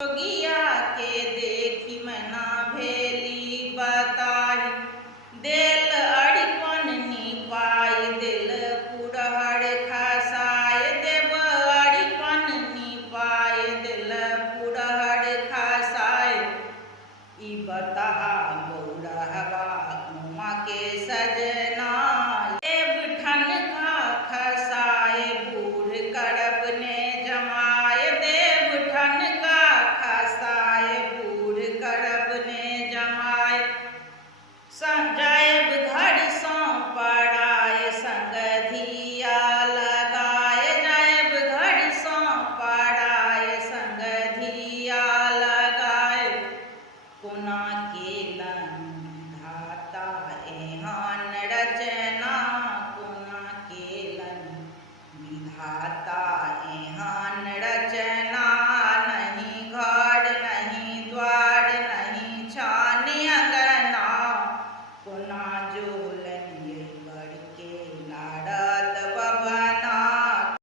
जोगिया के देखी मना भेली बताई, दिल अड़िपन निपाय दिल पुरहर खसाय, देव अड़िपन निपाय दिल पुरहर खसाय। ई बता